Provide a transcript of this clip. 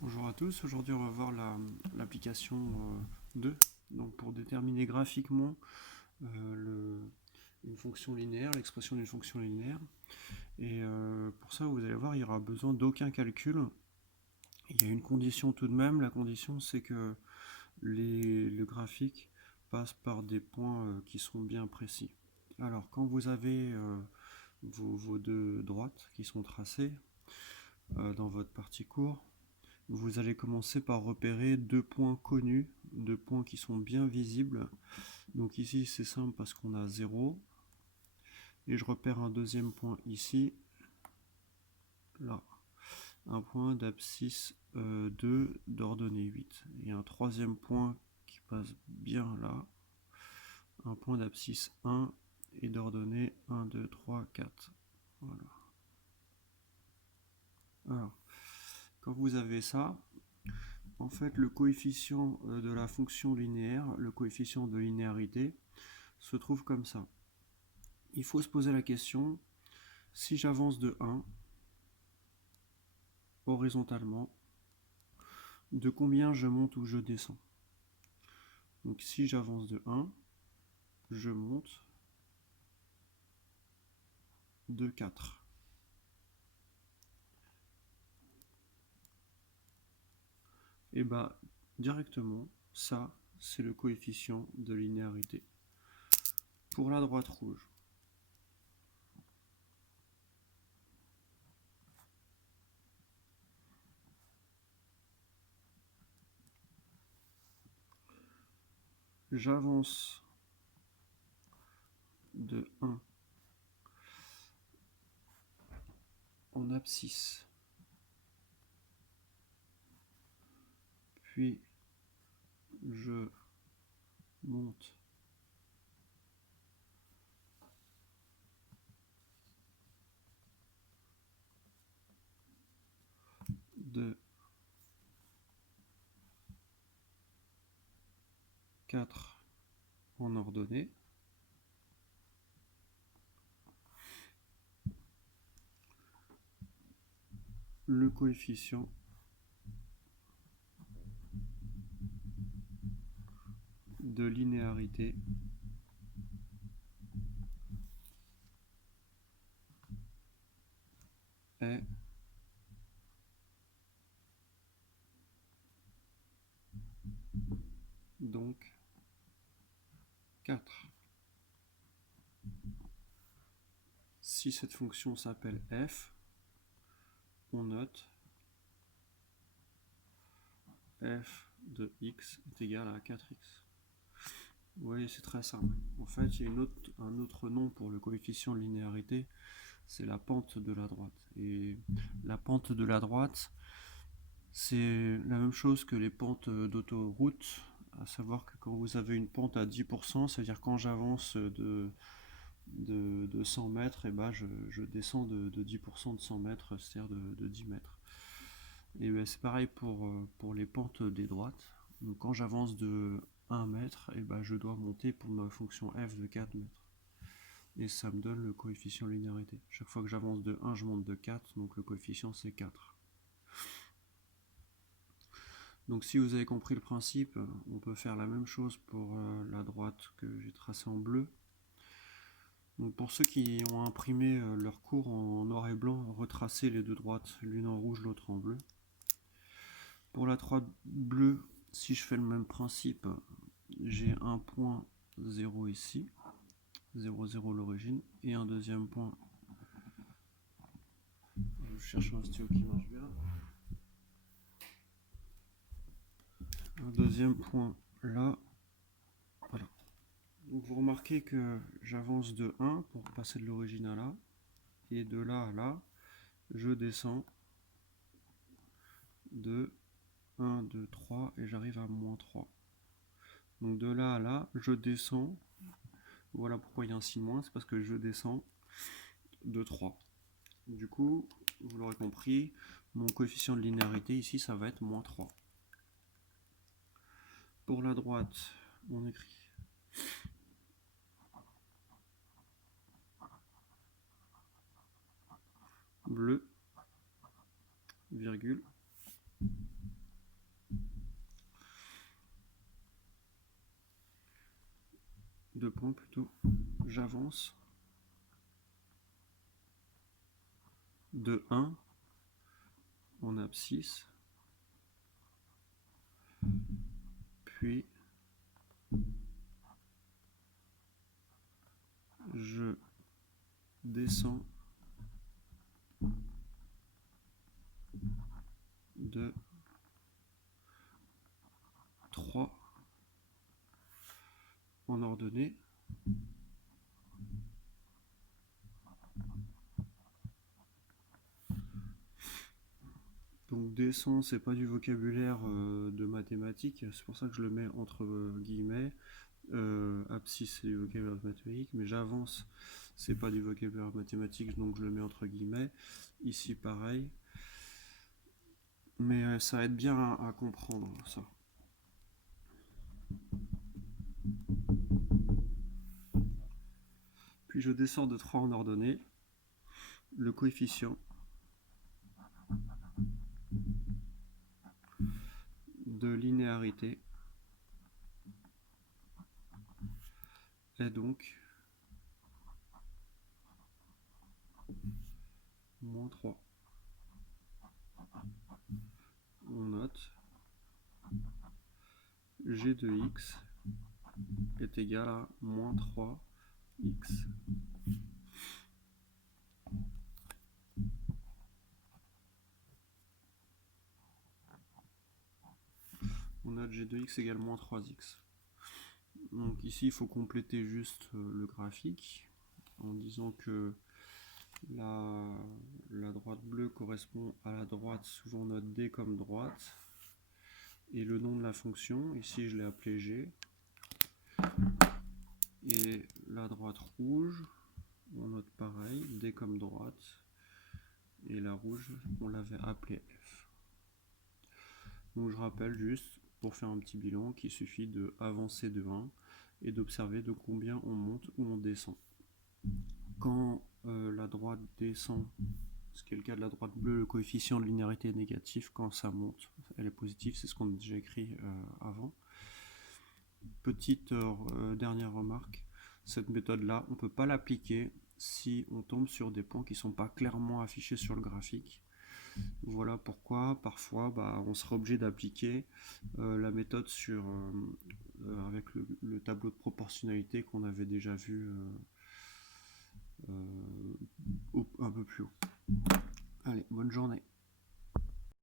Bonjour à tous, aujourd'hui on va voir l'application 2, donc pour déterminer graphiquement une fonction linéaire, l'expression d'une fonction linéaire. Et pour ça vous allez voir il n'y aura besoin d'aucun calcul. Il y a une condition tout de même, la condition c'est que le graphique passe par des points qui sont bien précis. Alors quand vous avez vos deux droites qui sont tracées dans votre partie court, vous allez commencer par repérer deux points connus, deux points qui sont bien visibles. Donc ici c'est simple parce qu'on a 0. Et je repère un deuxième point ici, là. Un point d'abscisse 2 d'ordonnée 8. Et un troisième point qui passe bien là. Un point d'abscisse 1 et d'ordonnée 1, 2, 3, 4. Voilà. Alors, quand vous avez ça, en fait, le coefficient de la fonction linéaire, le coefficient de linéarité, se trouve comme ça. Il faut se poser la question, si j'avance de 1 horizontalement, de combien je monte ou je descends? Donc si j'avance de 1, je monte de 4. Et bah directement, ça c'est le coefficient de linéarité. Pour la droite rouge, j'avance de 1 en abscisse, puis je monte de 4 en ordonnée. Le coefficient de linéarité est donc 4. Si cette fonction s'appelle f, on note f de x est égal à 4x. Vous voyez, c'est très simple. En fait, il y a un autre nom pour le coefficient de linéarité, c'est la pente de la droite. Et la pente de la droite, c'est la même chose que les pentes d'autoroute, à savoir que quand vous avez une pente à 10%, c'est-à-dire quand j'avance de 100 mètres, et ben je descends de 10% de 100 mètres, c'est-à-dire de 10 mètres. Et ben c'est pareil pour les pentes des droites. Donc quand j'avance de 1 mètre, et ben je dois monter pour ma fonction f de 4 mètres. Et ça me donne le coefficient de linéarité. Chaque fois que j'avance de 1, je monte de 4, donc le coefficient c'est 4. Donc si vous avez compris le principe, on peut faire la même chose pour la droite que j'ai tracée en bleu. Donc pour ceux qui ont imprimé leur cours en noir et blanc, retracez les deux droites, l'une en rouge, l'autre en bleu. Pour la droite bleue, si je fais le même principe, j'ai un point 0 ici, 0, 0 l'origine, et un deuxième point, je cherche un stylo qui marche bien, un deuxième point là, voilà. Donc vous remarquez que j'avance de 1 pour passer de l'origine à là, et de là à là, je descends de 1, 2, 3, et j'arrive à moins 3. Donc de là à là, je descends, voilà pourquoi il y a un signe moins, c'est parce que je descends de 3. Du coup, vous l'aurez compris, mon coefficient de linéarité ici, ça va être moins 3. Pour la droite, on écrit bleu, virgule, 2 points plutôt, j'avance de 1 en abscisse, puis je descends de 3 en ordonnée. Donc descend, c'est pas du vocabulaire de mathématiques, c'est pour ça que je le mets entre guillemets. Abscisse, c'est du vocabulaire mathématique, mais j'avance, c'est pas du vocabulaire mathématique, donc je le mets entre guillemets. Ici pareil, mais ça aide bien à comprendre ça. Puis je descends de 3 en ordonnée, le coefficient de linéarité est donc moins 3. On note g de x est égal à moins 3x. On note g de x égale moins 3x. Donc ici, il faut compléter juste le graphique en disant que la droite bleue correspond à la droite, souvent on note D comme droite, et le nom de la fonction, ici je l'ai appelé G, et la droite rouge, on note pareil, D comme droite, et la rouge, on l'avait appelée F. Donc je rappelle juste, pour faire un petit bilan, qu'il suffit de avancer de 1 et d'observer de combien on monte ou on descend. Quand la droite descend, ce qui est le cas de la droite bleue, le coefficient de linéarité est négatif. Quand ça monte, elle est positive, c'est ce qu'on a déjà écrit avant. Petite dernière remarque, cette méthode-là, on ne peut pas l'appliquer si on tombe sur des points qui ne sont pas clairement affichés sur le graphique. Voilà pourquoi parfois on sera obligé d'appliquer la méthode avec le tableau de proportionnalité qu'on avait déjà vu un peu plus haut. Allez, bonne journée.